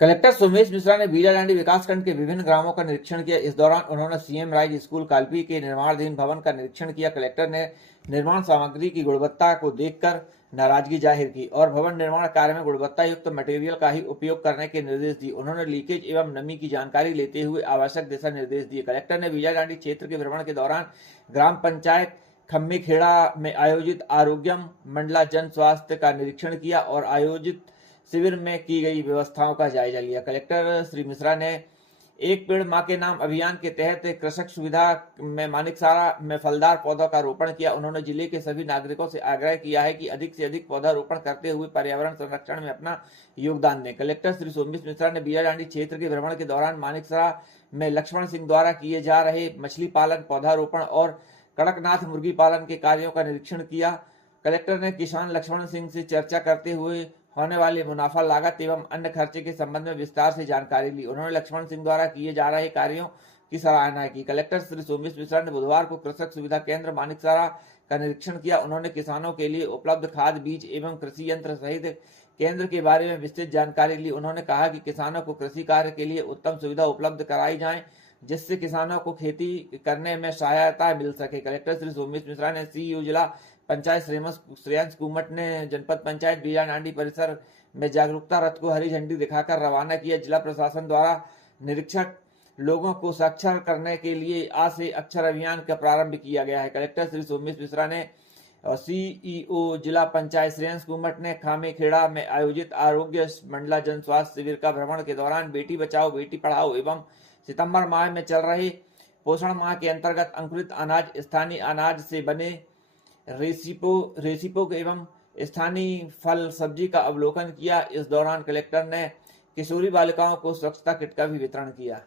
Collector Somesh Mishra ने बीजाडांडी विकासखंड के विभिन्न ग्रामों का निरीक्षण किया। इस दौरान उन्होंने सीएम राइज स्कूल कालपी के निर्माणाधीन भवन का निरीक्षण किया। कलेक्टर ने निर्माण सामग्री की गुणवत्ता को देखकर नाराजगी जाहिर की और भवन निर्माण कार्य में गुणवत्ता युक्त मटेरियल का ही उपयोग करने के निर्देश दिए। उन्होंने लीकेज एवं नमी की जानकारी लेते हुए आवश्यक दिशा निर्देश दिए। कलेक्टर ने बीजाडांडी क्षेत्र के भ्रमण के दौरान ग्राम पंचायत खम्मीखेड़ा में आयोजित आरोग्यम मंडला जन स्वास्थ्य का निरीक्षण किया और आयोजित शिविर में की गई व्यवस्थाओं का जायजा लिया। कलेक्टर श्री मिश्रा ने एक पेड़ मां के नाम अभियान के तहत कृषक सुविधा में मानिकसारा में फलदार पौधों का रोपण किया। उन्होंने जिले के सभी नागरिकों से आग्रह किया है कि अधिक से अधिक पौधारोपण करते हुए पर्यावरण संरक्षण में अपना योगदान दें। कलेक्टर श्री सोमेश मिश्रा ने बीजाडांडी क्षेत्र के भ्रमण के दौरान मानिकसारा में लक्ष्मण सिंह द्वारा किए जा रहे मछली पालन, पौधारोपण और कड़कनाथ मुर्गी पालन के कार्यों का निरीक्षण किया। कलेक्टर ने किसान लक्ष्मण सिंह से चर्चा करते हुए होने वाले मुनाफा लागत एवं अन्य खर्चे के संबंध में विस्तार से जानकारी ली। उन्होंने लक्ष्मण सिंह द्वारा किए जा रहे कार्यों की सराहना की। कलेक्टर श्री सोमेश मिश्रा ने बुधवार को कृषक सुविधा केंद्र मानिकसारा का निरीक्षण किया। उन्होंने किसानों के लिए उपलब्ध खाद, बीज एवं कृषि यंत्र सहित केंद्र के बारे में विस्तृत जानकारी ली। उन्होंने कहा कि किसानों को कृषि कार्य के लिए उत्तम सुविधा उपलब्ध कराई जाए, जिससे किसानों को खेती करने में सहायता मिल सके। कलेक्टर श्री सोमेश मिश्रा ने सीईओ जिला पंचायत श्रेयांश कुमट ने जनपद पंचायत बीजाडांडी परिसर में जागरूकता रथ को हरी झंडी दिखाकर रवाना किया। जिला प्रशासन द्वारा निरीक्षक लोगों को साक्षर करने के लिए आज से अक्षर अभियान का प्रारंभ किया गया है। कलेक्टर श्री सोमेश मिश्रा ने सीईओ जिला पंचायत श्रेयांश कुमट ने खामेखेड़ा में आयोजित आरोग्य मंडला जन स्वास्थ्य शिविर का भ्रमण के दौरान बेटी बचाओ बेटी पढ़ाओ एवं सितंबर माह में चल रहे पोषण माह के अंतर्गत अंकुरित अनाज, स्थानीय अनाज से बने रेसिपो एवं स्थानीय फल सब्जी का अवलोकन किया। इस दौरान कलेक्टर ने किशोरी बालिकाओं को स्वच्छता किट का भी वितरण किया।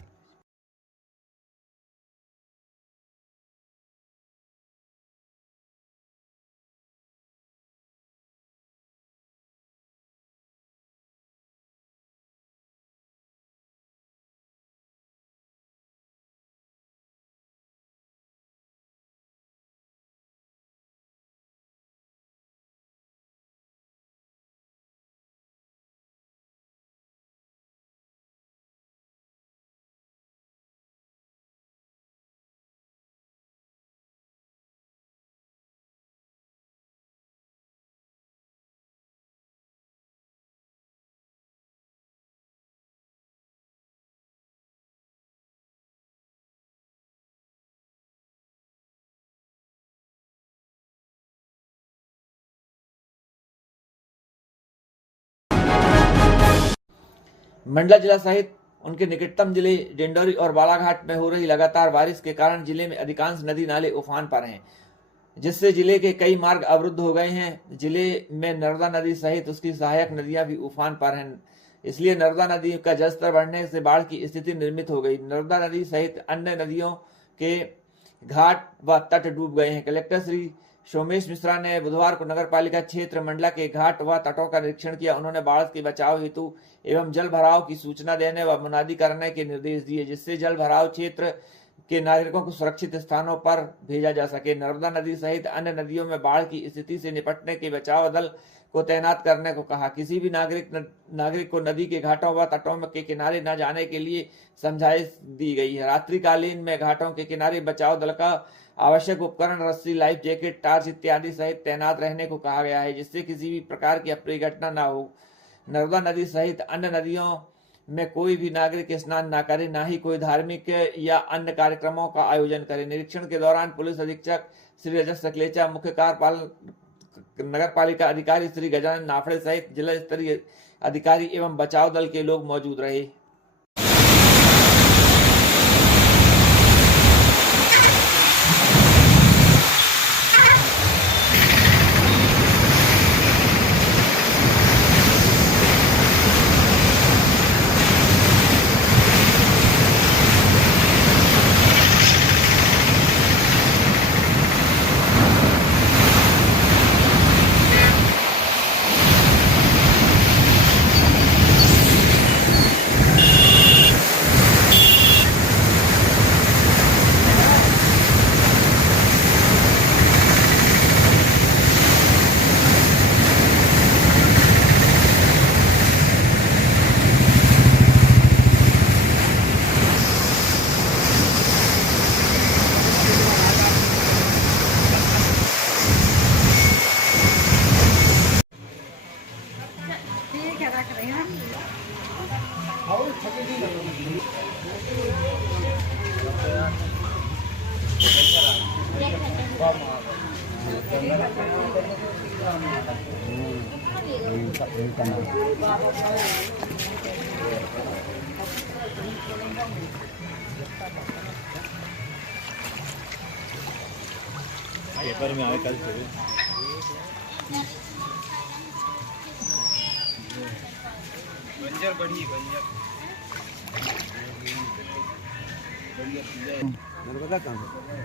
मंडला जिला सहित उनके निकटतम जिले डिंडोरी और बालाघाट में हो रही लगातार बारिश के कारण जिले में अधिकांश नदी नाले उफान पर हैं, जिससे जिले के कई मार्ग अवरुद्ध हो गए हैं। जिले में नर्मदा नदी सहित उसकी सहायक नदियां भी उफान पर हैं, इसलिए नर्मदा नदी का जलस्तर बढ़ने से बाढ़ की स्थिति निर्मित हो गई। नर्मदा नदी सहित अन्य नदियों के घाट व तट डूब गए हैं। कलेक्टर श्री सोमेश मिश्रा ने बुधवार को नगर पालिका क्षेत्र मंडला के घाट व तटों का निरीक्षण किया। उन्होंने बाढ़ के बचाव हेतु एवं जल भराव की सूचना देने व मुनादी करने के निर्देश दिए, जिससे जल भराव क्षेत्र के नागरिकों को सुरक्षित स्थानों पर भेजा जा सके। नर्मदा नदी सहित अन्य नदियों में बाढ़ की स्थिति से निपटने के बचाव दल को तैनात करने को कहा। किसी भी नागरिक को नदी के घाटों व तटों के किनारे न जाने के लिए समझाइश दी गई है। रात्रिकालीन में घाटों के किनारे बचाव दल का आवश्यक उपकरण, रस्सी, लाइफ जैकेट, टार्च इत्यादि सहित तैनात रहने को कहा गया है, जिससे किसी भी प्रकार की अप्रिय घटना न हो। नर्मदा नदी सहित अन्य नदियों में कोई भी नागरिक स्नान न करे, न ही कोई धार्मिक या अन्य कार्यक्रमों का आयोजन करे। निरीक्षण के दौरान पुलिस अधीक्षक श्री रजत सकलेचा, मुख्य नगर पालिका अधिकारी श्री गजानन नाफड़े सहित जिला स्तरीय अधिकारी एवं बचाव दल के लोग मौजूद रहे। पेपर में आए कल से बंजर बढ़ी बंजर नर्मदा कहाँ है?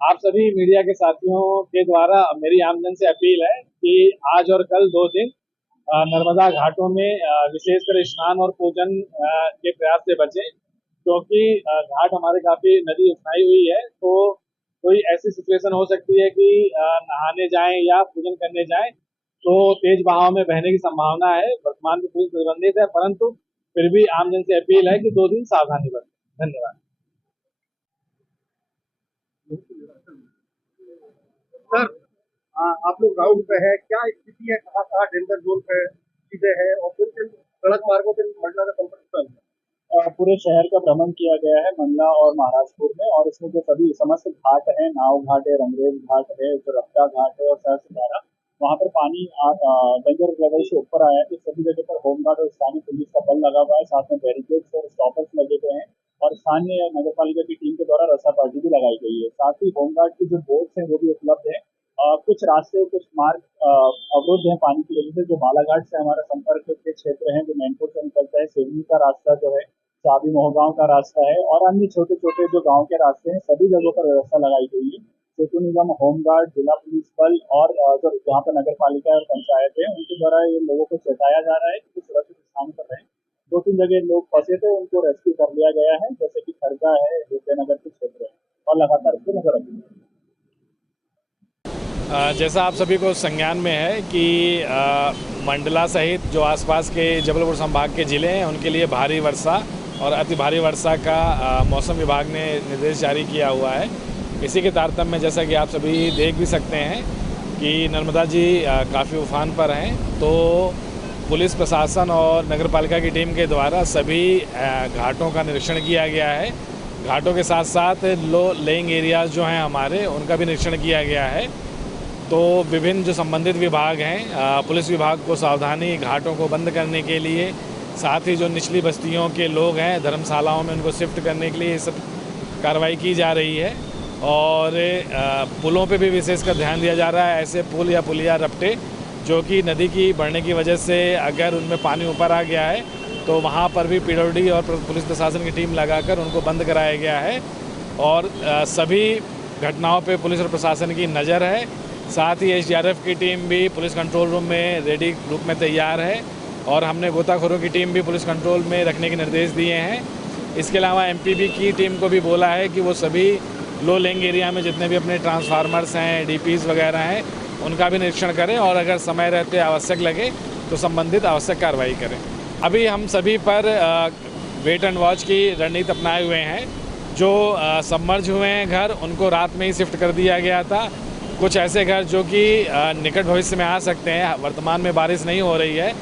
आप सभी मीडिया के साथियों के द्वारा मेरी आमजन से अपील है कि आज और कल 2 दिन नर्मदा घाटों में विशेषकर स्नान और पूजन के प्रयास से बचें, क्योंकि घाट हमारे काफी नदी उफनाई हुई है, तो कोई ऐसी सिचुएशन हो सकती है कि नहाने जाएं या पूजन करने जाएं तो तेज बहाव में बहने की संभावना है। वर्तमान में पुलिस प्रतिबंधित है, परंतु फिर भी आमजन से अपील है कि 2 दिन सावधानी बरतें। धन्यवाद। सर, आप लोग ग्राउंड पे है, क्या स्थिति है, कहाँ कहाँ डेंजर जोन पे चीजें हैं और किन किन सड़क मार्गों पे मंडला का संपर्क स्थल है? पूरे शहर का भ्रमण किया गया है मंडला और महाराजपुर में, और इसमें जो सभी समस्त घाट है, नाव घाट है, रंगरेज घाट है, जो रफ्ता घाट है और सहस्त्रधारा, वहाँ पर पानी डेंजर लेवल से ऊपर आया है। इस सभी जगह पर होमगार्ड और स्थानीय पुलिस का बल लगा हुआ है, साथ में बैरिकेड्स और स्टॉपर्स लगे हुए हैं और स्थानीय नगर पालिका की टीम के द्वारा रस्सा पार्टी भी लगाई गई है। साथ ही होमगार्ड की जो बोट्स हैं वो भी उपलब्ध है कुछ रास्ते, कुछ मार्ग अवरुद्ध हैं पानी की वजह से। जो बालाघाट से हमारा संपर्क के क्षेत्र है, जो मैनपुर से निकलता है, सिवनी का रास्ता जो है, चाबी मोहगांव का रास्ता है, और अन्य छोटे छोटे जो गांव के रास्ते हैं, सभी जगहों पर व्यवस्था लगाई गई है। सेतु निगम, होमगार्ड, जिला पुलिस बल और जो जहाँ पर नगर पालिका और पंचायत है, उनके द्वारा ये लोगों को चेताया जा रहा है कि सुरक्षित स्थान पर रहें। 2-3 जगह लोग फंसे थे, उनको रेस्क्यू कर लिया गया है, जैसे कि खरगा है, विजयनगर के क्षेत्र है, और लगातार इसको नजर रखी है। जैसा आप सभी को संज्ञान में है कि मंडला सहित जो आसपास के जबलपुर संभाग के ज़िले हैं, उनके लिए भारी वर्षा और अति भारी वर्षा का मौसम विभाग ने निर्देश जारी किया हुआ है। इसी के तारतम्य में जैसा कि आप सभी देख भी सकते हैं कि नर्मदा जी काफ़ी उफान पर हैं, तो पुलिस प्रशासन और नगर पालिका की टीम के द्वारा सभी घाटों का निरीक्षण किया गया है। घाटों के साथ साथ लो लेइंग एरियाज़ जो हैं हमारे, उनका भी निरीक्षण किया गया है। तो विभिन्न जो संबंधित विभाग हैं, पुलिस विभाग को सावधानी घाटों को बंद करने के लिए, साथ ही जो निचली बस्तियों के लोग हैं धर्मशालाओं में, उनको शिफ्ट करने के लिए ये सब कार्रवाई की जा रही है। और पुलों पे भी विशेषकर ध्यान दिया जा रहा है। ऐसे पुल या पुलिया रपटे जो कि नदी की बढ़ने की वजह से अगर उनमें पानी ऊपर आ गया है, तो वहाँ पर भी पीडब्ल्यूडी और पुलिस प्रशासन की टीम लगाकर उनको बंद कराया गया है। और सभी घटनाओं पे पुलिस और प्रशासन की नज़र है। साथ ही एसडीआरएफ की टीम भी पुलिस कंट्रोल रूम में रेडी रूप में तैयार है, और हमने गोताखोरों की टीम भी पुलिस कंट्रोल में रखने के निर्देश दिए हैं। इसके अलावा एमपीबी की टीम को भी बोला है कि वो सभी लो लेइंग एरिया में जितने भी अपने ट्रांसफार्मर्स हैं, डीपीज़ वगैरह हैं, उनका भी निरीक्षण करें, और अगर समय रहते आवश्यक लगे तो संबंधित आवश्यक कार्रवाई करें। अभी हम सभी पर वेट एंड वॉच की रणनीति अपनाए हुए हैं। जो सबमर्ज हुए हैं घर, उनको रात में ही शिफ्ट कर दिया गया था। कुछ ऐसे घर जो कि निकट भविष्य में आ सकते हैं, वर्तमान में बारिश नहीं हो रही है,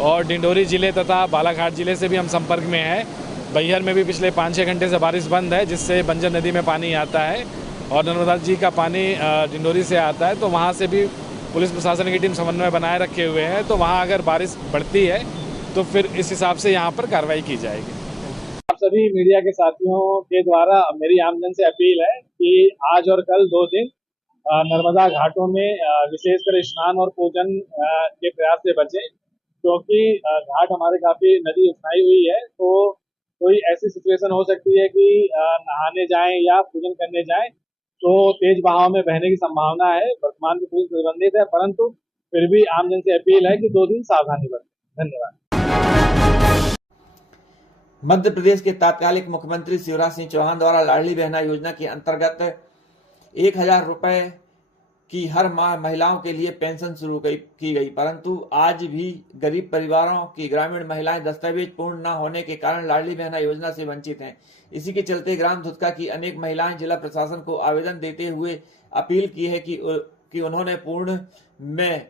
और डिंडोरी ज़िले तथा बालाघाट ज़िले से भी हम संपर्क में हैं। बैहर में भी पिछले 5-6 घंटे से बारिश बंद है, जिससे बंजर नदी में पानी आता है, और नर्मदा जी का पानी डिंडोरी से आता है। तो वहाँ से भी पुलिस प्रशासन की टीम समन्वय बनाए रखे हुए है। तो वहाँ अगर बारिश बढ़ती है तो फिर इस हिसाब से यहाँ पर कार्रवाई की जाएगी। आप सभी मीडिया के साथियों के द्वारा मेरी आमजन से अपील है कि आज और कल 2 दिन नर्मदा घाटों में विशेषकर स्नान और पूजन के प्रयास से बचें, क्योंकि घाट हमारे काफ़ी नदी उफाई हुई है। तो कोई ऐसी सिचुएशन हो सकती है कि नहाने जाएं या पूजन करने जाएं तो तेज बहाव में बहने की संभावना है। वर्तमान में पुलिस प्रतिबंधित है, परंतु फिर भी आमजन से अपील है कि 2 दिन सावधानी बरतें। धन्यवाद। मध्य प्रदेश के तत्कालिक मुख्यमंत्री शिवराज सिंह चौहान द्वारा लाडली बहना योजना के अंतर्गत 1000 रुपए की हर माह महिलाओं के लिए पेंशन शुरू की गई, परंतु आज भी गरीब परिवारों की ग्रामीण महिलाएं दस्तावेज पूर्ण न होने के कारण लाडली बहना योजना से वंचित हैं। इसी के चलते ग्राम धुतका की अनेक महिलाएं जिला प्रशासन को आवेदन देते हुए अपील की है कि उन्होंने पूर्ण में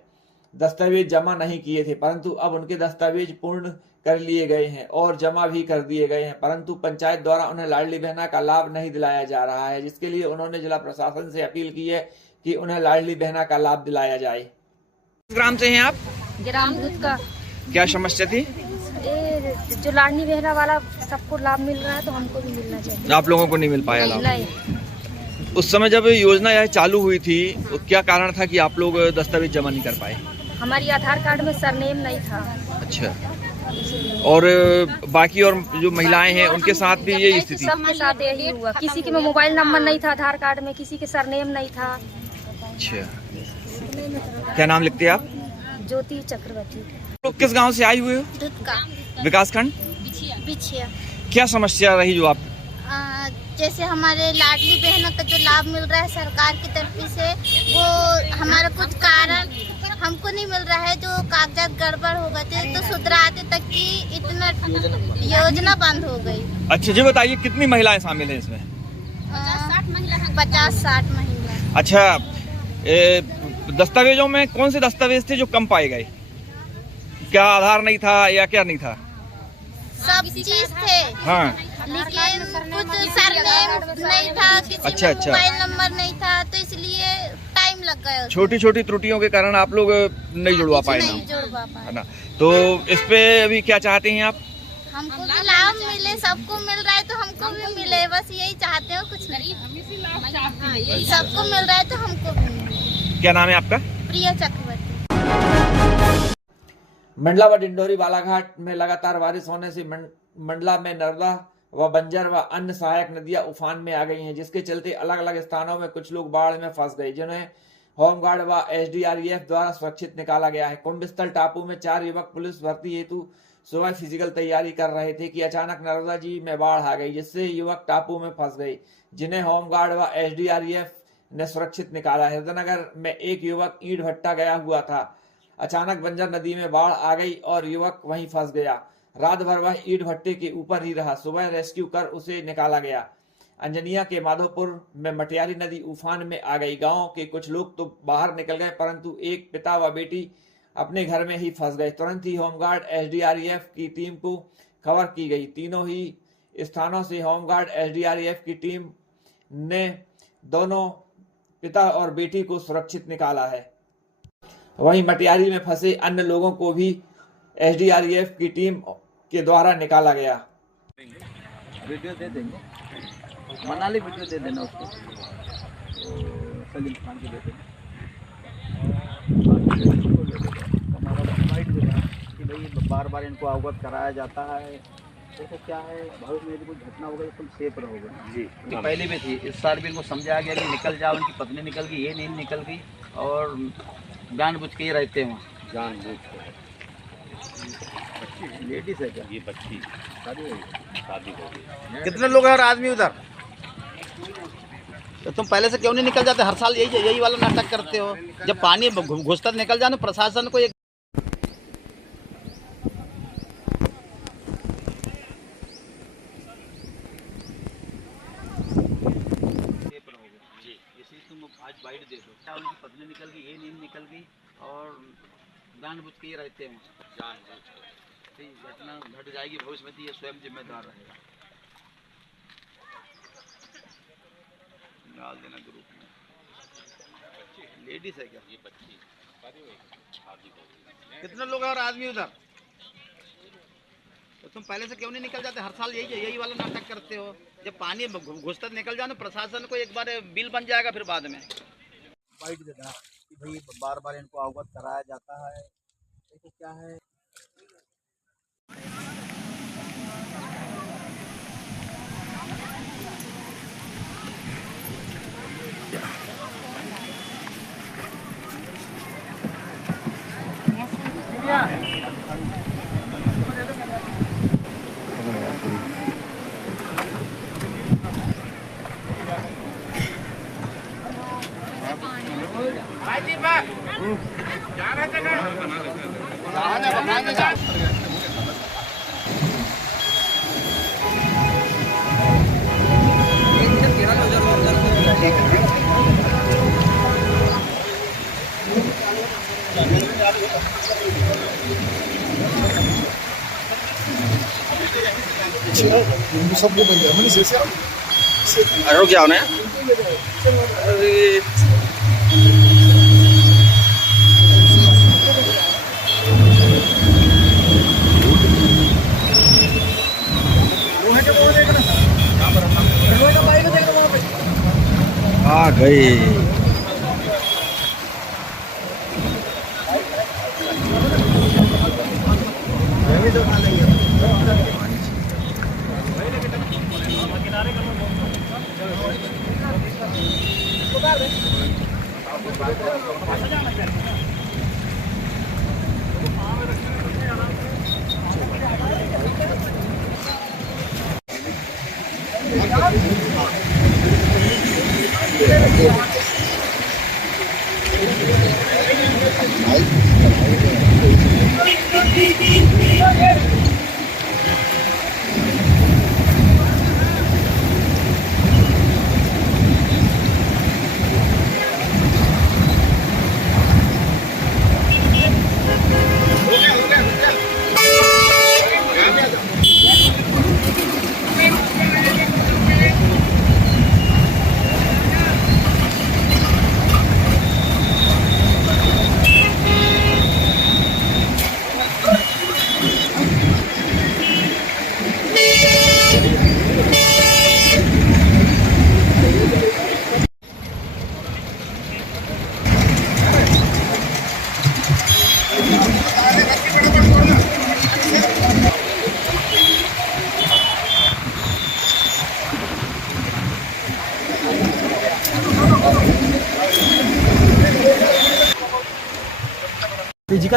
दस्तावेज जमा नहीं किए थे, परंतु अब उनके दस्तावेज पूर्ण कर लिए गए हैं और जमा भी कर दिए गए हैं, परंतु पंचायत द्वारा उन्हें लाडली बहना का लाभ नहीं दिलाया जा रहा है, जिसके लिए उन्होंने जिला प्रशासन से अपील की है कि उन्हें लाडली बहना का लाभ दिलाया जाए। किस ग्राम से हैं आप? ग्राम धुतका। क्या समस्या थी? जो लाडली बहना वाला सबको लाभ मिल रहा है, तो हमको भी मिलना चाहिए। आप लोगों को नहीं मिल पाया लाभ? नहीं। उस समय जब योजना यह चालू हुई थी, तो क्या कारण था कि आप लोग दस्तावेज जमा नहीं कर पाए? हमारी आधार कार्ड में सरनेम नहीं था। अच्छा, और बाकी और जो महिलाएं हैं उनके साथ भी यही स्थिति? सबके साथ यही हुआ। किसी के में मोबाइल नंबर नहीं था आधार कार्ड में, किसी के सरनेम नहीं था। अच्छा, क्या नाम लिखते हैं आप? ज्योति चक्रवर्ती। लोग किस गांव से आए हुए हो? धुतका विकास खंड बिछिया। क्या समस्या रही जो आप? जैसे हमारे लाडली बहनों का जो लाभ मिल रहा है सरकार की तरफ से, वो हमारा कुछ कारण हमको नहीं मिल रहा है। जो कागजात गड़बड़ हो गए थे तो सुधराते तक की इतना योजना बंद हो गई। अच्छा, जी बताइए कितनी महिलाएं शामिल हैं इसमें? 50-60 महिला। अच्छा, दस्तावेजों में कौन से दस्तावेज थे जो कम पाए गए? क्या आधार नहीं था या क्या नहीं था? सब चीज थे। हाँ, लेकिन कुछ सरनेम नहीं था, किसी अच्छा, में अच्छा। मोबाइल नंबर नहीं था, तो इसलिए टाइम लग गया। छोटी छोटी त्रुटियों के कारण आप लोग नहीं जुड़वा पाए नहीं ना, जुड़वा है पाए। ना? तो इस पे अभी क्या चाहते हैं आप? हमको भी लाभ मिले, सबको मिल रहा है तो हमको भी मिले, बस यही चाहते हो, कुछ नहीं। सबको मिल रहा है तो हमको भी मिले। क्या नाम है आपका? प्रिया चक्रवर्ती। मंडला व डिंडोरी बालाघाट में लगातार बारिश होने से मंडला में नर्मदा व बंजर व अन्य सहायक नदियां उफान में आ गई हैं, जिसके चलते अलग अलग स्थानों में कुछ लोग बाढ़ में फंस गए, जिन्हें होमगार्ड व एसडीआरएफ द्वारा सुरक्षित निकाला गया है। कुंभस्थल टापू में 4 युवक पुलिस भर्ती हेतु सुबह फिजिकल तैयारी कर रहे थे कि अचानक नर्मदा जी में बाढ़ आ गई, जिससे युवक टापू में फंस गए, जिन्हें होमगार्ड व एसडीआरएफ ने सुरक्षित निकाला। हृदयनगर में एक युवक ईंट भट्टा गया हुआ था, अचानक बंजर नदी में बाढ़ आ गई और युवक वहीं फंस गया। रात भर वह ईंट भट्टे के ऊपर ही रहा, सुबह रेस्क्यू कर उसे निकाला गया। अंजनिया के माधोपुर में मटियारी नदी उफान में आ गई। गांव के कुछ लोग तो बाहर निकल गए, परंतु एक पिता व बेटी अपने घर में ही फंस गए। तुरंत ही होमगार्ड एसडीआरएफ की टीम को खबर की गई। तीनों ही स्थानों से होमगार्ड एसडीआरएफ की टीम ने दोनों पिता और बेटी को सुरक्षित निकाला है। वहीं मटियारी में फंसे अन्य लोगों को भी एसडीआरएफ की टीम के द्वारा निकाला गया। वीडियो दे देंगे, मनाली वीडियो दे देना उसको, सलीम खान को दे देना, हमारा फाइट देना कि भाई बार बार इनको अवगत कराया जाता है। देखो क्या है, भविष्य में यदि कोई घटना हो गई तो तुम सेफ रहोगे जी। ये पहले भी थी, इस साल भी इनको समझाया गया कि निकल जाओ, उनकी पत्नी निकल गई, ये नहीं निकल गई और जानबूझ के ही रहते हैं वहाँ, जानबूझ के। लेडीज है क्या? ये बच्ची शादी हो गई। कितने लोग हैं और आदमी उधर? तो तुम पहले से क्यों नहीं निकल जाते? हर साल यही वाला नाटक करते हो। जब पानी घुसता निकल जाने, प्रशासन को एक तुम आज बाइट दे दो, क्या उनकी पत्नी निकल गई, ये नहीं निकल गई और जानबूझ के ही रहते हैं, जानबूझ के। घटना घट जाएगी भविष्य में, ये स्वयं जिम्मेदार रहेगा। डाल देना ग्रुप में। लेडीज है क्या? ये बच्ची कितने लोग हैं और आदमी उधर? तो तुम पहले से क्यों नहीं निकल जाते? हर साल यही वाला नाटक करते हो। जब पानी घुसता निकल जाओ, प्रशासन को एक बार बिल बन जाएगा, फिर बाद में बाइट दे देना कि भाई बार बार इनको अवगत कराया जाता है। देखो क्या है, सबको बन गया मैंने जैसे और क्या होना है? आ गई।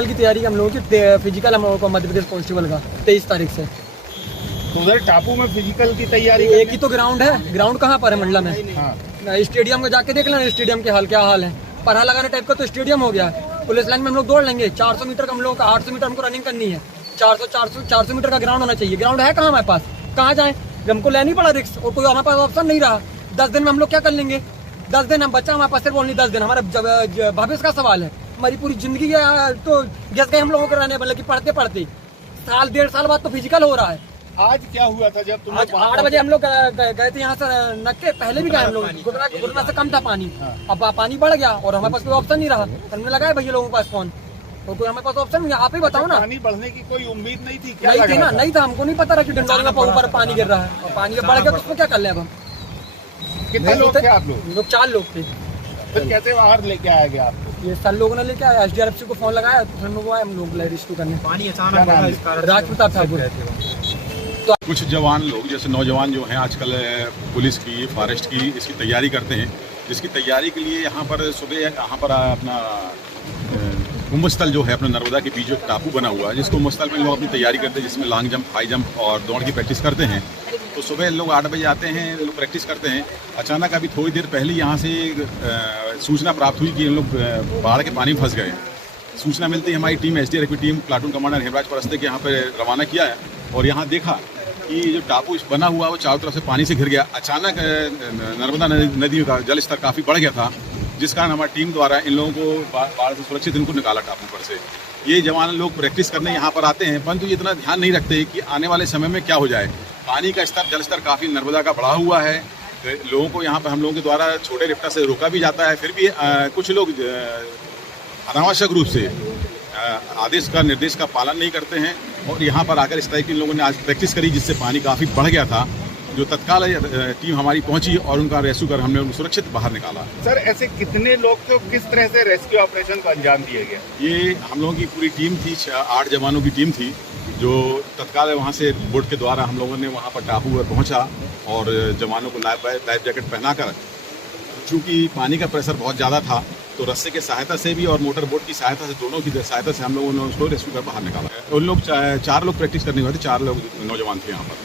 फिजिकल की तैयारी हम लोगों की, फिजिकल हम लोगों को मध्य प्रदेश कांस्टेबल का 23 तारीख से। तो उधर टापू में फिजिकल की तैयारी एक ही तो ग्राउंड है, ग्राउंड कहाँ पर है मंडला में? स्टेडियम में जाके देख लेना स्टेडियम के हाल क्या हाल है। पढ़ा लगाने टाइप का तो स्टेडियम हो गया है। पुलिस लाइन में हम लोग दौड़ लेंगे, 400 मीटर का हम लोग का, 800 मीटर हमको रनिंग करनी है, 400 मीटर का ग्राउंड होना चाहिए। ग्राउंड है कहाँ हमारे पास, कहाँ जाए? हमको लेना ही पड़ा रिस्क और कोई हमारे पास ऑप्शन नहीं रहा। 10 दिन में हम लोग क्या कर लेंगे? 10 दिन हम बच्चा हमारे पास सिर्फ ओनली 10 दिन, हमारा भविष्य का सवाल है। हमारी पूरी जिंदगी तो घस गए हम लोगों को रहने, मतलब कि पढ़ते पढ़ते साल 1.5 साल बाद तो फिजिकल हो रहा है। आज क्या हुआ था जब तुम? आज 8 बजे हम लोग गए थे यहाँ से नक्के, पहले भी गए हम लोग, गुरना से कम था पानी, अब पानी बढ़ गया और हमारे पास कोई ऑप्शन नहीं रहा। हमने लगाया भैया लोगों के पास फोन, तो कोई हमारे पास ऑप्शन नहीं, आप ही बताओ ना। पानी बढ़ने की कोई उम्मीद नहीं थी क्या? नहीं थी ना, नहीं था, हमको नहीं पता था कि डंडौरी में ऊपर पानी गिर रहा है और पानी बढ़ गया तो उसको क्या कर ले अब हम। कितने लोग थे आप लोग? 4 लोग थे। फिर कैसे बाहर लेके आया गया आपको? ये सर लोगों ने लेके आया, SDRF को फोन लगाया तो हम लोग आए, हम लोग रेस्क्यू करने। पानी अचानक राज प्रताप ठाकुर। कुछ जवान लोग जैसे नौजवान जो हैं आजकल पुलिस की, फॉरेस्ट की इसकी तैयारी करते हैं, जिसकी तैयारी के लिए यहाँ पर सुबह यहाँ पर अपना कुंभ स्थल जो है अपना नर्मदा के बीच जो टापू बना हुआ है, जिसको कुंभ स्थल में लोग अपनी तैयारी करते हैं, जिसमें लॉन्ग जंप, हाई जंप और दौड़ की प्रैक्टिस करते हैं। तो सुबह लोग 8 बजे आते हैं, लोग प्रैक्टिस करते हैं। अचानक अभी थोड़ी देर पहले यहाँ से सूचना प्राप्त हुई कि इन लोग बाढ़ के पानी फंस गए। सूचना मिलती है हमारी टीम, SDRF की team, platoon commander Hemraj Paraste के यहाँ पर रवाना किया है और यहाँ देखा कि जो टापू बना हुआ वो चारों तरफ से पानी से घिर गया। अचानक नर्मदा नदी का जल स्तर काफ़ी बढ़ गया था, जिस कारण हमारी टीम द्वारा इन लोगों को बाढ़ से सुरक्षित इनको निकाला टापू पर से। ये जवान लोग प्रैक्टिस करने यहाँ पर आते हैं, परंतु ये इतना ध्यान नहीं रखते कि आने वाले समय में क्या हो जाए। पानी का स्तर, जल स्तर काफ़ी नर्मदा का बढ़ा हुआ है। लोगों को यहाँ पर हम लोगों के द्वारा छोटे रिफ्टा से रोका भी जाता है, फिर भी कुछ लोग अनावश्यक रूप से आदेश का, निर्देश का पालन नहीं करते हैं और यहाँ पर आकर इस तरह के लोगों ने आज प्रैक्टिस करी, जिससे पानी काफ़ी बढ़ गया था। जो तत्काल टीम हमारी पहुंची और उनका रेस्क्यू कर हमने उनको सुरक्षित बाहर निकाला। सर, ऐसे कितने लोग थे, किस तरह से रेस्क्यू ऑपरेशन को अंजाम दिया गया? ये हम लोगों की पूरी टीम थी, 8 जवानों की टीम थी, जो तत्काल वहाँ से बोट के द्वारा हम लोगों ने वहाँ पर टापू पर पहुँचा और जवानों को लाइफ जैकेट पहनाकर, चूँकि पानी का प्रेशर बहुत ज़्यादा था, तो रस्से की सहायता से भी और मोटर बोट की सहायता से, दोनों की सहायता से हम लोगों ने उसको रेस्क्यू कर बाहर निकाला। उन लोग 4 लोग प्रैक्टिस करने वाले थे, 4 लोग नौजवान थे यहाँ पर।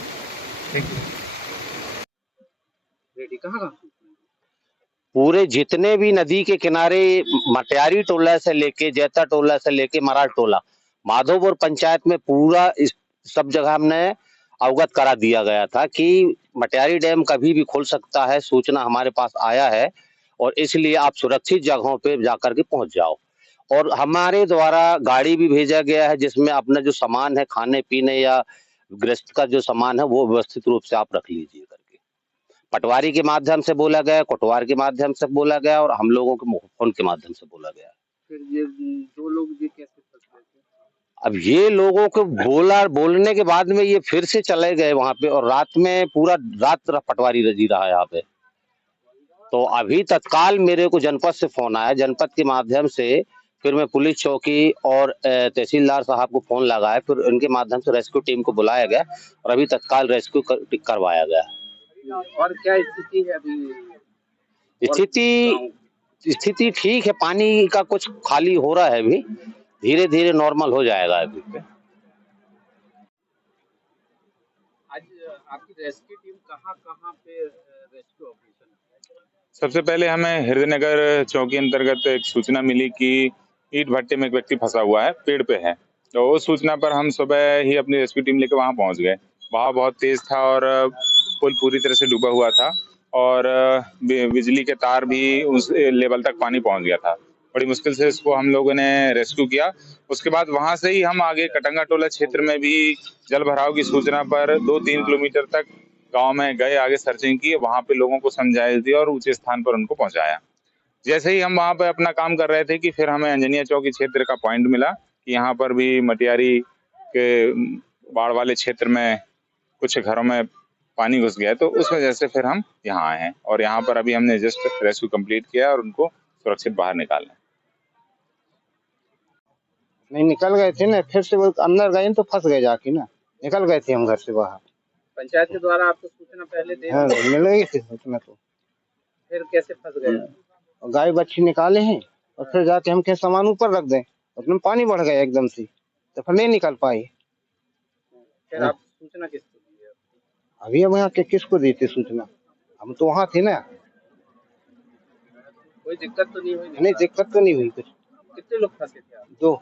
Thank you. पूरे जितने भी नदी के किनारे मटियारी टोला से लेके जैता टोला से लेके मराठ टोला, माधोपुर पंचायत में पूरा इस सब जगह हमने अवगत करा दिया गया था कि मटियारी डैम कभी भी खुल सकता है। सूचना हमारे पास आया है और इसलिए आप सुरक्षित जगहों पे जाकर के पहुंच जाओ। और हमारे द्वारा गाड़ी भी भेजा गया है, जिसमें अपना जो सामान है, खाने पीने या गृहस्थ का जो सामान है, वो व्यवस्थित रूप से आप रख लीजिए करके। पटवारी के माध्यम से बोला गया, कोटवार के माध्यम से बोला गया और हम लोगों के फोन के माध्यम से बोला गया। फिर ये जो लोग ये कैसे फंस गए थे? अब ये लोगों को बोलने के बाद में ये फिर से चले गए वहां पे और रात में पूरा रात पटवारी रजी रहा यहाँ पे। तो अभी तत्काल मेरे को जनपद से फोन आया, जनपद के माध्यम से फिर मैं पुलिस चौकी और तहसीलदार साहब को फोन लगाया, फिर उनके माध्यम से रेस्क्यू टीम को बुलाया गया और अभी तत्काल रेस्क्यू करवाया गया। और क्या स्थिति है अभी? स्थिति ठीक है, पानी का कुछ खाली हो रहा है, अभी धीरे धीरे नॉर्मल हो जाएगा। अभी आज आपकी रेस्क्यू टीम कहाँ पे रेस्क्यू ऑपरेशन? सबसे पहले हमें हृदयनगर चौकी अंतर्गत एक सूचना मिली कि ईंट भट्टे में एक व्यक्ति फंसा हुआ है, पेड़ पे है। तो उस सूचना पर हम सुबह ही अपनी रेस्क्यू टीम लेकर वहां पहुंच गए। बहाव बहुत तेज था और पुल पूरी तरह से डूबा हुआ था और बिजली के तार भी उस लेवल तक पानी पहुंच गया था। बड़ी मुश्किल से इसको हम लोगों ने रेस्क्यू किया। उसके बाद वहां से ही हम आगे कटंगा टोला क्षेत्र में भी जल भराव की सूचना पर 2-3 किलोमीटर तक गांव में गए, आगे सर्चिंग की, वहां पे लोगों को समझाइश दी और ऊंचे स्थान पर उनको पहुंचाया। जैसे ही हम वहां पे अपना काम कर रहे थे कि फिर हमें अंजनिया चौकी क्षेत्र का पॉइंट मिला कि यहाँ पर भी मटियारी के बाढ़ वाले क्षेत्र में कुछ घरों में पानी घुस गया है, तो उस वजह से फिर हम यहाँ आए हैं और यहाँ पर अभी हमने जस्ट रेस्क्यू कंप्लीट किया और उनको सुरक्षित बाहर निकाला। नहीं निकल गए थे ना, फिर से वो अंदर गए तो फंस गए जाके ना, निकल गए थे हम घर से बाहर। पंचायत के द्वारा आपको सूचना पहले दे मिल गई थी सूचना, तो फिर कैसे फंस गए? गाय बच्ची निकाले हैं और फिर जाके हम के सामान ऊपर रख दें उसमें पानी बढ़ गया एकदम से, तो फिर नहीं निकल पाए। फिर आप सूचना किसको दी है? अभी हम यहाँ के किसको देते सूचना, हम तो वहाँ थे ना। कोई दिक्कत तो नहीं हुई? नहीं, दिक्कत तो नहीं हुई कुछ। कितने लोग फंसे थे आप? 2,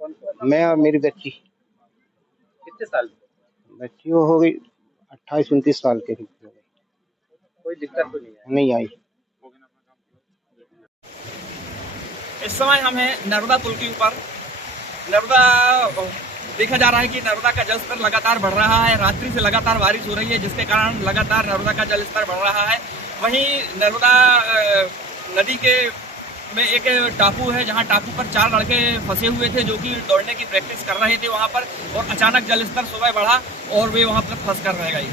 कौन कौन? मैं और मेरी बच्ची। कितने साल की? बच्ची वो हो गई 28-29 साल के। कोई दिक्कत तो नहीं है? नहीं आई। इस समय हम हैं नर्मदा पुल के ऊपर। नर्मदा देखा जा रहा है कि नर्मदा का जलस्तर लगातार बढ़ रहा है। रात्रि से लगातार बारिश हो रही है, जिसके कारण लगातार नर्मदा का जलस्तर बढ़ रहा है। वहीं नर्मदा नदी के में एक टापू है, जहां टापू पर 4 लड़के फंसे हुए थे जो कि दौड़ने की प्रैक्टिस कर रहे थे वहां पर, और अचानक जलस्तर सुबह बढ़ा और वे वहां पर फंस कर रह गए।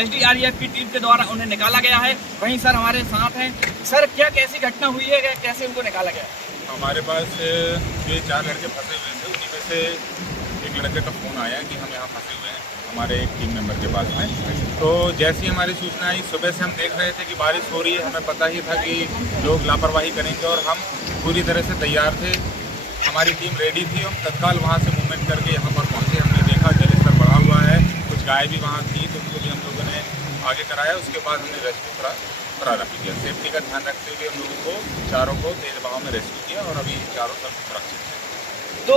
SDRF की टीम के द्वारा उन्हें निकाला गया है। वहीं सर हमारे साथ हैं। सर, क्या कैसी घटना हुई है, कैसे उनको निकाला गया? हमारे पास ये 4 लड़के फंसे हुए थे, उन्हीं में से एक लड़के का फ़ोन आया कि हम यहाँ फंसे हुए हैं, हमारे एक टीम मेंबर के पास में। तो जैसी हमारी सूचना आई, सुबह से हम देख रहे थे कि बारिश हो रही है। हमें पता ही था कि लोग लापरवाही करेंगे और हम पूरी तरह से तैयार थे। हमारी टीम रेडी थी। हम तत्काल वहाँ से मूवमेंट करके यहाँ पर पहुँचे। हमने देखा जलस्तर बढ़ा हुआ है, कुछ गाय भी वहाँ थी, तो उनको भी हम लोगों ने आगे कराया। उसके बाद हमने रेस्क्यू प्रारंभ किया। सेफ्टी का ध्यान रखते हुए हम लोगों को चारों को तेज बहाव में रेस्क्यू किया और अभी चारों तरफ सुरक्षित है। तो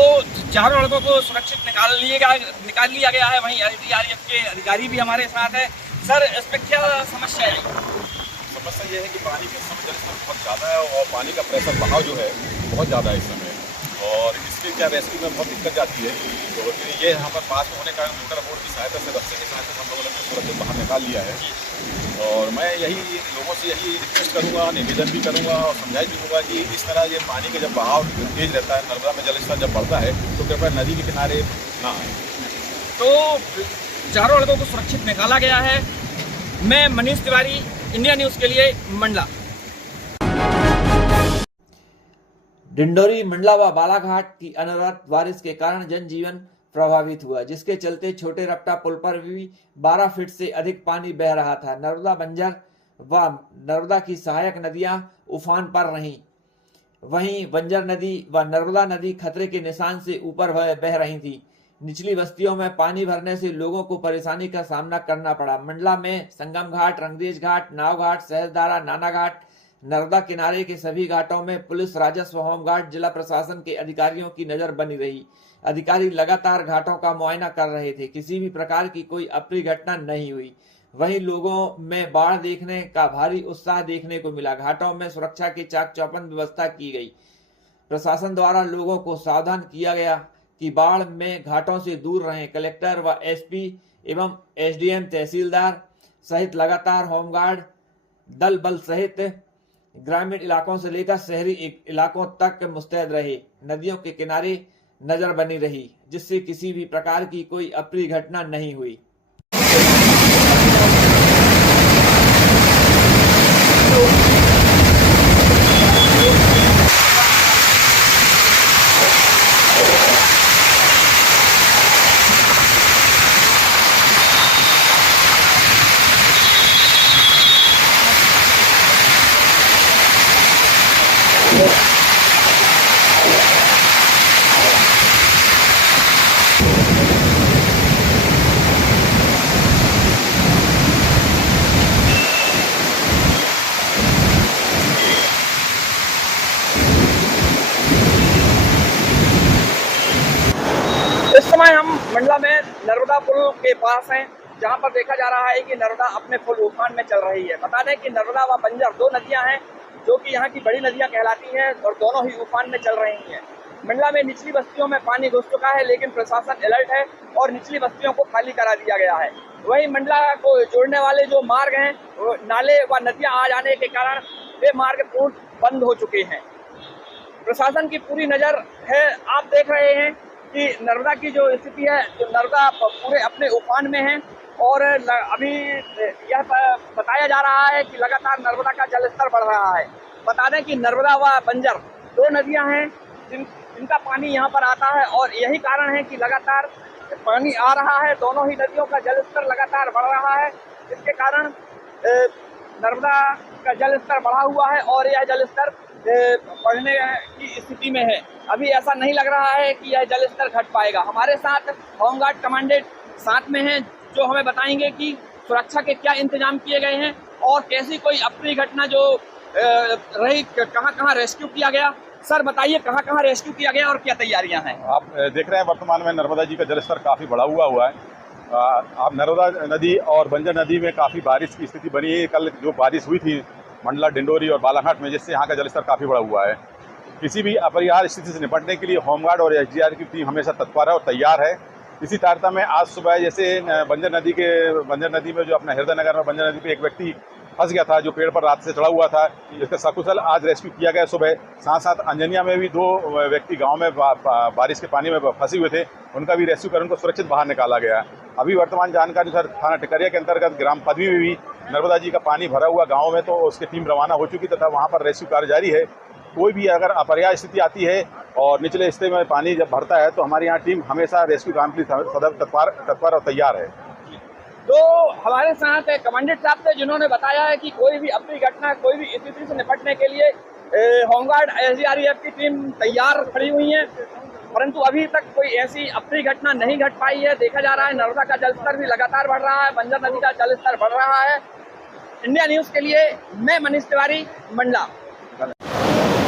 चारों लड़कों को सुरक्षित निकाल लिया गया है। वहीं SDRF के अधिकारी भी हमारे साथ है। सर, इसमें क्या समस्या है? समस्या ये है कि पानी के समय जलस्तर बहुत ज़्यादा है और पानी का प्रेशर बहाव जो है बहुत ज़्यादा है इस समय, और इसके क्या रेस्क्यू में बहुत दिक्कत जाती है। तो ये यहाँ पर पास में होने का मोटर बोट की सहायता से, रस्ते की सहायता से हम लोगों ने सुरक्षित बाहर निकाल लिया है। और मैं यही लोगों से यही रिक्वेस्ट करूँगा, निवेदन भी करूँगा और समझाई भी दूँगा कि इस तरह ये पानी का जब बहाव तेज रहता है, नर्मदा में जलस्तर जब बढ़ता है, तो कृपया नदी के किनारे ना आए। तो चारों लड़कों को सुरक्षित निकाला गया है। मैं मनीष तिवारी, इंडिया न्यूज़ के लिए, मंडला। डिंडोरी, मंडला व बालाघाट की अनवरत बारिश के कारण जनजीवन प्रभावित हुआ, जिसके चलते छोटे रपटा पुल पर भी 12 फीट से अधिक पानी बह रहा था। नर्मदा, बंजर व नर्मदा की सहायक नदियां उफान पर रहीं। वहीं बंजर नदी व नर्मदा नदी खतरे के निशान से ऊपर बह रही थी। निचली बस्तियों में पानी भरने से लोगों को परेशानी का सामना करना पड़ा। मंडला में संगम घाट, रंगरेज घाट, नाव घाट, सहजधारा, नाना घाट, नर्मदा किनारे के सभी घाटों में पुलिस, राजस्व, होमगार्ड, जिला प्रशासन के अधिकारियों की नजर बनी रही। अधिकारी लगातार घाटों का मुआयना कर रहे थे। किसी भी प्रकार की कोई अप्रिय घटना नहीं हुई। वहीं लोगों में बाढ़ देखने का भारी उत्साह देखने को मिला। घाटों में सुरक्षा की चाक चौबंद व्यवस्था की गई। प्रशासन द्वारा लोगों को सावधान किया गया कि बाढ़ में घाटों से दूर रहें। कलेक्टर व SP एवं SDM, तहसीलदार सहित लगातार होमगार्ड दल बल सहित ग्रामीण इलाकों से लेकर शहरी इलाकों तक मुस्तैद रहे। नदियों के किनारे नजर बनी रही, जिससे किसी भी प्रकार की कोई अप्रिय घटना नहीं हुई। इस समय हम मंडला में नर्मदा पुल के पास हैं, जहां पर देखा जा रहा है कि नर्मदा अपने फुल उफान में चल रही है। बता दें कि नर्मदा व बंजर 2 नदियां हैं जो कि यहाँ की बड़ी नदियां कहलाती हैं और दोनों ही उफान में चल रही हैं। मंडला में निचली बस्तियों में पानी घुस चुका है, लेकिन प्रशासन अलर्ट है और निचली बस्तियों को खाली करा दिया गया है। वहीं मंडला को जोड़ने वाले जो मार्ग हैं, नाले व नदियां आ जाने के कारण वे मार्ग पूर्ण बंद हो चुके हैं। प्रशासन की पूरी नजर है। आप देख रहे हैं कि नर्मदा की जो स्थिति है, तो नर्मदा पूरे अपने उफान में है और अभी यह बताया जा रहा है कि लगातार नर्मदा का जलस्तर बढ़ रहा है। बता दें कि नर्मदा व बंजर 2 नदियां हैं जिनका पानी यहाँ पर आता है और यही कारण है कि लगातार पानी आ रहा है। दोनों ही नदियों का जलस्तर लगातार बढ़ रहा है, जिसके कारण नर्मदा का जलस्तर बढ़ा हुआ है और यह जलस्तर पड़ने की स्थिति में है। अभी ऐसा नहीं लग रहा है कि यह जल स्तर घट पाएगा। हमारे साथ होमगार्ड कमांडेंट साथ में हैं, जो हमें बताएंगे कि सुरक्षा के क्या इंतजाम किए गए हैं और कैसी कोई अप्रिय घटना जो रही, कहाँ रेस्क्यू किया गया। सर बताइए, कहाँ रेस्क्यू किया गया और क्या तैयारियां हैं? आप देख रहे हैं वर्तमान में नर्मदा जी का जलस्तर काफ़ी बढ़ा हुआ है। आप नर्मदा नदी और बंजर नदी में काफ़ी बारिश की स्थिति बनी है। कल जो बारिश हुई थी मंडला, डिंडोरी और बालाघाट में, जिससे यहाँ का जलस्तर काफ़ी बढ़ा हुआ है। किसी भी अपरिहार्य स्थिति से निपटने के लिए होमगार्ड और एसडीआरएफ की टीम हमेशा तत्पर है और तैयार है। इसी तारतम्य में आज सुबह जैसे बंजर नदी में जो अपना हृदय नगर में बंजर नदी पे एक व्यक्ति फंस गया था, जो पेड़ पर रात से चढ़ा हुआ था, जिसका सकुशल आज रेस्क्यू किया गया सुबह। साथ साथ अंजनिया में भी 2 व्यक्ति गांव में बारिश के पानी में फंसे हुए थे, उनका भी रेस्क्यू कर उनको सुरक्षित बाहर निकाला गया। अभी वर्तमान जानकारी सर थाना टिकरिया के अंतर्गत ग्राम पदवी में भी नर्मदा जी का पानी भरा हुआ गाँव में, तो उसकी टीम रवाना हो चुकी तथा वहाँ पर रेस्क्यू कार्य जारी है। कोई भी अगर अपरिहार्य स्थिति आती है और निचले हिस्से में पानी जब भरता है तो हमारी यहाँ टीम हमेशा रेस्क्यू काम के लिए सदैव तत्पर और तैयार है। तो हमारे साथ कमांडेंट साहब थे, जिन्होंने बताया है कि कोई भी अप्रिय घटना, कोई भी स्थिति से निपटने के लिए होमगार्ड एसडीआरएफ की टीम तैयार खड़ी हुई है, परंतु अभी तक कोई ऐसी अप्रिय घटना नहीं घट पाई है। देखा जा रहा है नर्मदा का जलस्तर भी लगातार बढ़ रहा है, बंजर नदी का जलस्तर बढ़ रहा है। इंडिया न्यूज के लिए मैं मनीष तिवारी, मंडला।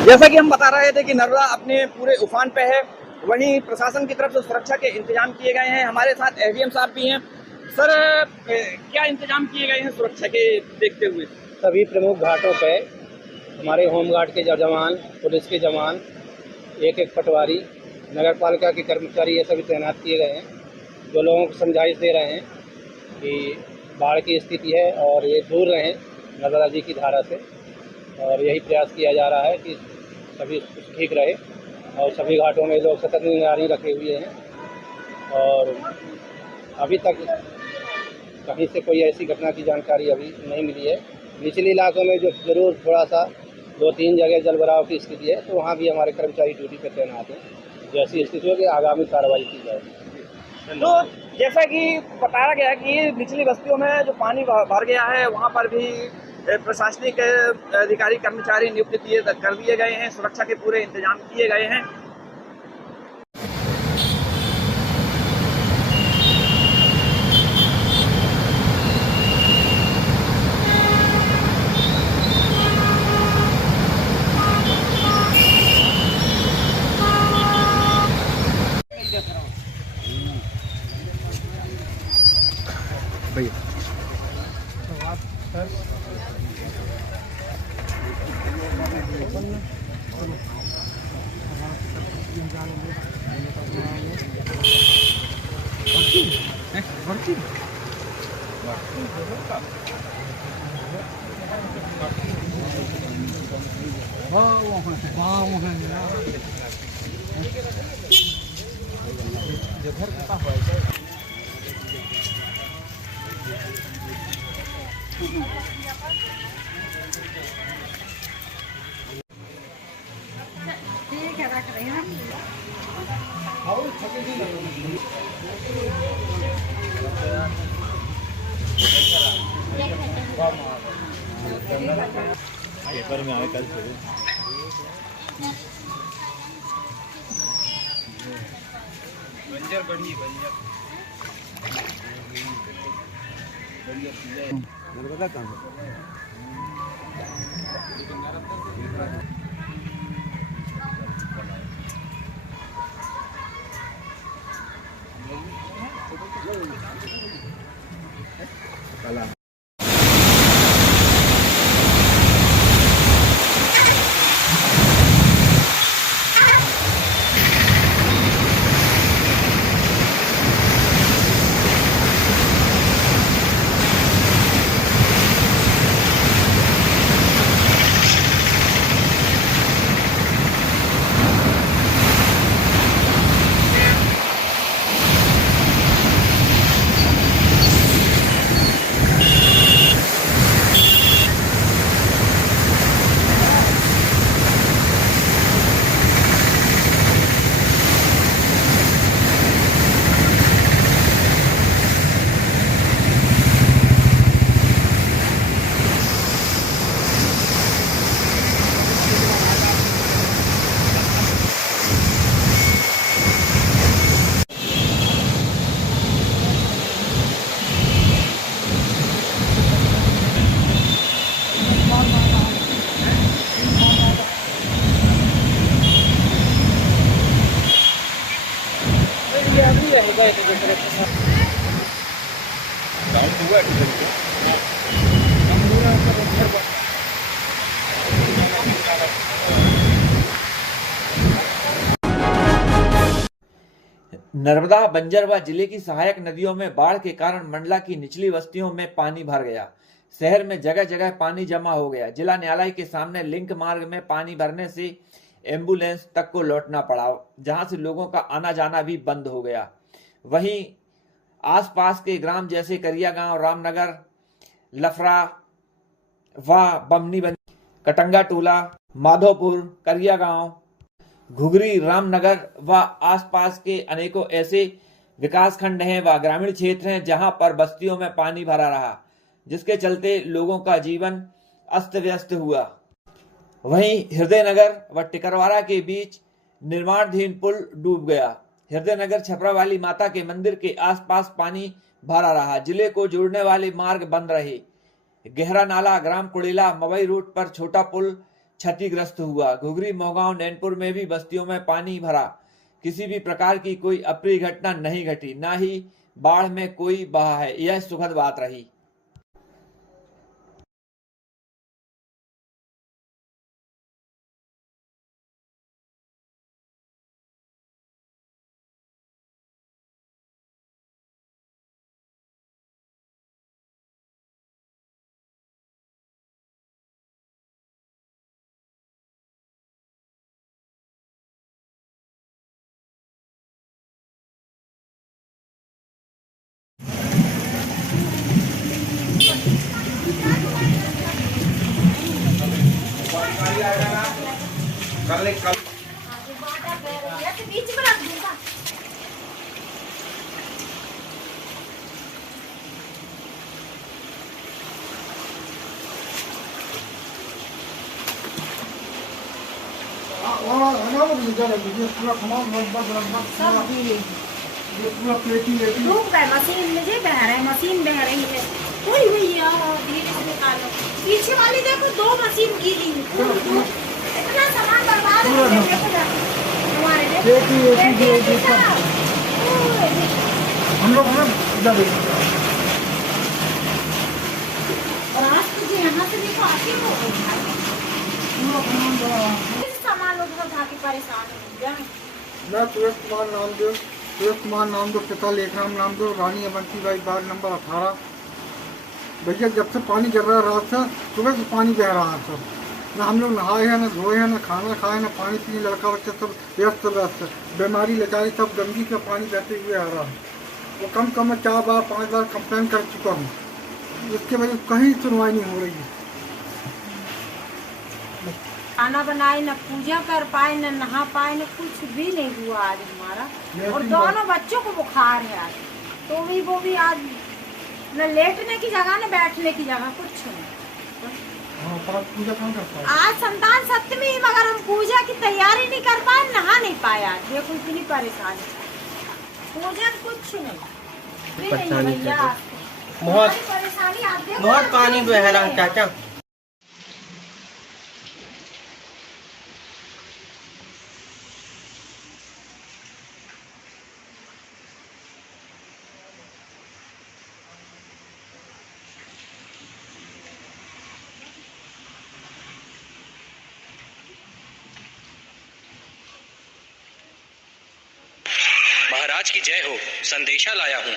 जैसा कि हम बता रहे थे कि नर्मदा अपने पूरे उफान पे है, वहीं प्रशासन की तरफ से सुरक्षा के इंतजाम किए गए हैं। हमारे साथ एसडीएम साहब भी हैं। सर, क्या इंतजाम किए गए हैं सुरक्षा के देखते हुए? सभी प्रमुख घाटों पे हमारे होमगार्ड के जवान, पुलिस के जवान, एक पटवारी, नगर पालिका के कर्मचारी, ये सभी तैनात किए गए हैं, जो लोगों को समझाइश दे रहे हैं कि बाढ़ की स्थिति है और ये दूर रहें नर्मदा जी की धारा से। और यही प्रयास किया जा रहा है कि सभी ठीक रहे और सभी घाटों में लोग सतत निगरानी रखे हुए हैं और अभी तक कहीं से कोई ऐसी घटना की जानकारी अभी नहीं मिली है। निचले इलाकों में जो जरूर थोड़ा सा 2-3 जगह जलभराव की स्थिति है, तो वहाँ भी हमारे कर्मचारी ड्यूटी पर तैनात हैं। जैसी स्थिति होगी आगामी कार्रवाई की जाएगी। तो जैसा कि बताया गया कि निचली बस्तियों में जो पानी भर गया है, वहाँ पर भी प्रशासनिक अधिकारी कर्मचारी नियुक्त कर दिए गए हैं, सुरक्षा के पूरे इंतजाम किए गए हैं। ठीक है, रख रहे हैं। पेपर में आए कल से बंजर बढ़ी बंजर नर्मदा कहाँ है? नर्मदा बंजर व जिले की सहायक नदियों में बाढ़ के कारण मंडला की निचली बस्तियों में पानी भर गया। शहर में जगह जगह पानी जमा हो गया। जिला न्यायालय के सामने लिंक मार्ग में पानी भरने से एम्बुलेंस तक को लौटना पड़ा, जहां से लोगों का आना जाना भी बंद हो गया। वहीं आसपास के ग्राम जैसे करिया गांव, रामनगर, लफरा व बमनी, कटंगा टोला, माधोपुर, करिया गांव, घुघरी, रामनगर व आसपास के अनेकों ऐसे विकासखंड हैं व ग्रामीण क्षेत्र हैं जहां पर बस्तियों में पानी भरा रहा, जिसके चलते लोगों का जीवन अस्त व्यस्त हुआ। वहीं हृदयनगर व टिकरवारा के बीच निर्माणाधीन पुल डूब गया। हृदयनगर छपरा वाली माता के मंदिर के आसपास पानी भरा रहा। जिले को जोड़ने वाले मार्ग बंद रहे। गहरा नाला ग्राम कुड़ेला मवई रूट पर छोटा पुल क्षतिग्रस्त हुआ। घुघरी, मोहगांव, नैनपुर में भी बस्तियों में पानी भरा। किसी भी प्रकार की कोई अप्रिय घटना नहीं घटी, न ही बाढ़ में कोई बहा है। यह सुखद बात रही। बीच में रख दूंगा। डूब गए, मशीन में जे बह रहे, मशीन बह रही है। कोई भैया धीरे से निकालो। पीछे वाली देखो, 2 मशीन गीली है। इतना सामान बर्बाद हो गया। देखो जाके हमारे हम लोग और आज तुझे यहाँ से देखो आके हो सामान लोग उठा के परेशान हो गया। मैं सुरेश कुमार नामदेव, पिता लेखराम नामदेव, रानी अवंतीबाई, वार्ड नंबर 18। भैया जब से पानी गिर रहा है, रात से सुबह से पानी बह रहा है। सब ना हम लोग नहाए हैं, ना धोए हैं, ना खाना खाए, ना पानी पीने, लड़का बच्चे सब व्यस्त। बीमारी लचारी सब गंदगी का पानी बहते हुए आ रहा है। वो कम में 4 बार 5 बार कंप्लेन कर चुका हूँ। इसके वजह से कहीं सुनवाई नहीं हो रही है। खाना बनाए, न पूजा कर पाए, न नहा पाए, न कुछ भी नहीं हुआ आज हमारा। और दोनों बच्चों को बुखार है आज, तो वो भी आज न लेटने की जगह न बैठने की जगह, कुछ नहीं। आज संतान सप्तमी, मगर हम पूजा की तैयारी नहीं कर पाए, नहा नहीं पाए। आज देखो इतनी परेशानी, पूजन कुछ नहीं भैया। बहुत परेशानी, बहुत पानी बह रहा है चाचा। महाराज की जय हो, संदेशा लाया हूँ।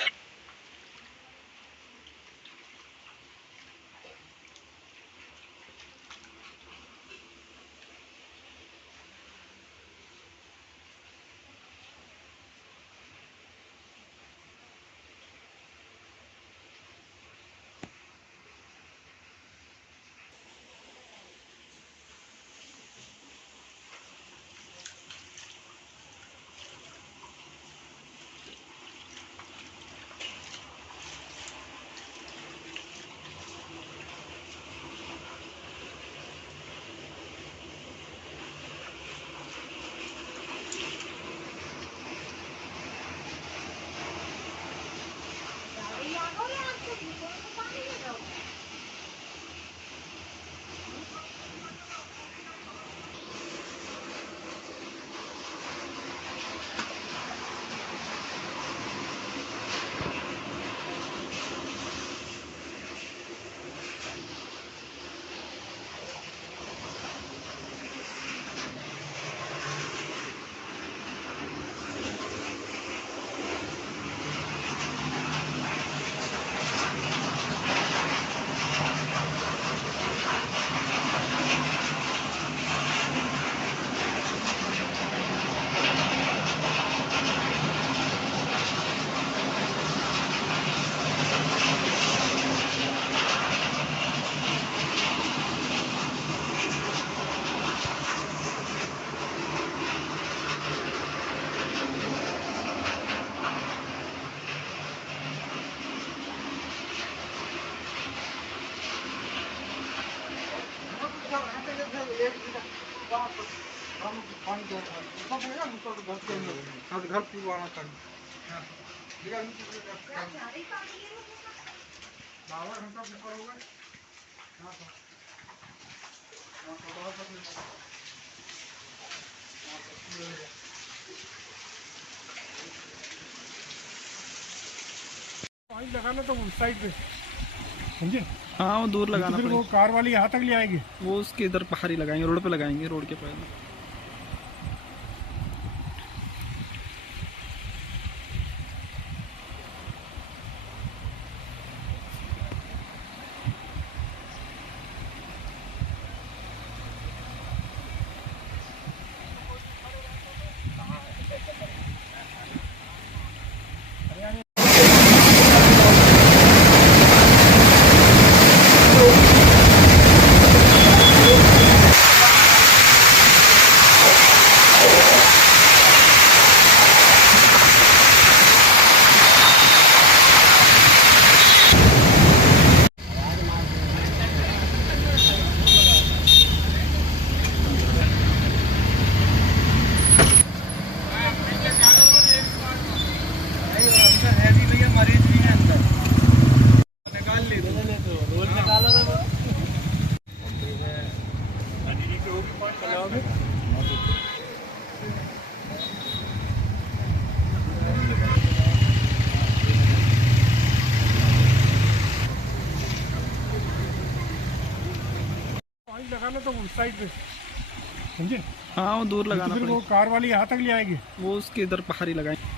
घर पीवाना चाहिए लगाना तो उस साइड पे समझे। हाँ वो दूर लगाना फिर वो कार वाली यहाँ तक ले आएगी, वो उसके इधर बाहर ही लगाएंगे, रोड पे लगाएंगे, रोड के पास। लगाना तो उस साइड पे समझे। हाँ वो दूर लगाना फिर वो कार वाली यहाँ तक ले आएगी, वो उसके इधर बाहर ही लगाएंगे।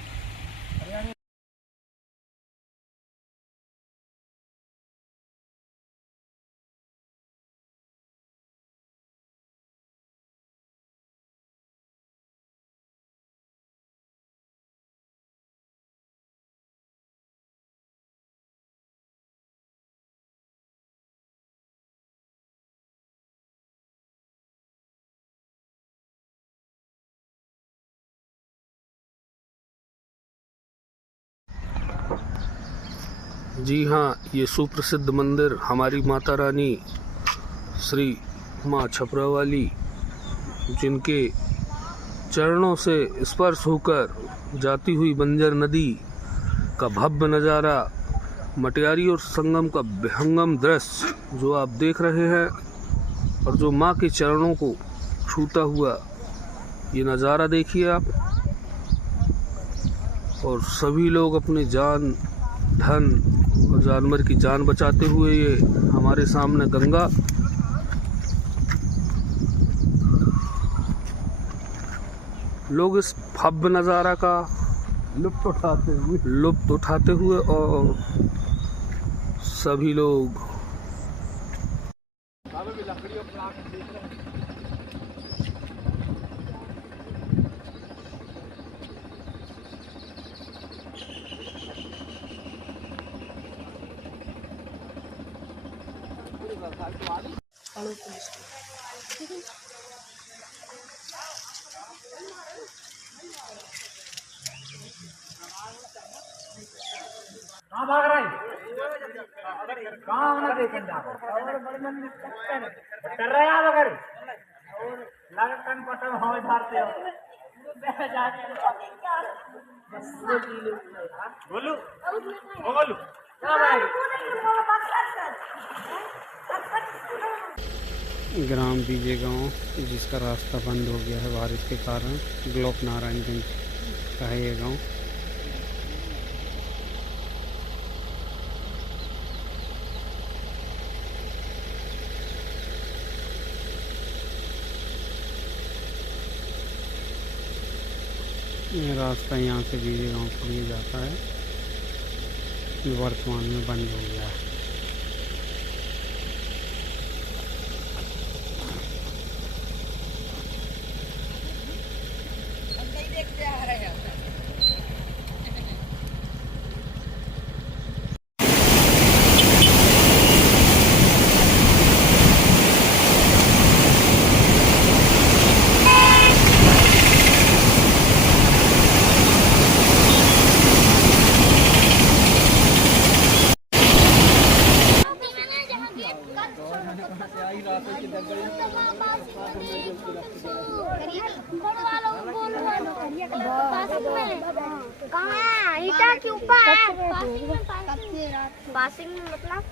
जी हाँ, ये सुप्रसिद्ध मंदिर हमारी माता रानी श्री माँ छपरावाली, जिनके चरणों से स्पर्श होकर जाती हुई बंजर नदी का भव्य नज़ारा, मटियारी और संगम का विहंगम दृश्य जो आप देख रहे हैं, और जो माँ के चरणों को छूता हुआ ये नज़ारा देखिए आप। और सभी लोग अपनी जान, धन और जानवर की जान बचाते हुए ये हमारे सामने गंगा लोग इस भव्य नज़ारा का लुत्फ उठाते हुए और सभी लोग कहाँ भाग रहा है? कहाँ होना देखें कर रहे हैं आप अगर लगन पटन हमें झाड़ते हो बोलू बोलू ग्राम बीजे गांव, जिसका रास्ता बंद हो गया है बारिश के कारण। ब्लॉक नारायणगंज का है ये गांव। ये रास्ता यहाँ से बीजे गांव के लिए जाता है, वर्तमान में बंद हो गया है। के ऊपर पासिंग में मतलब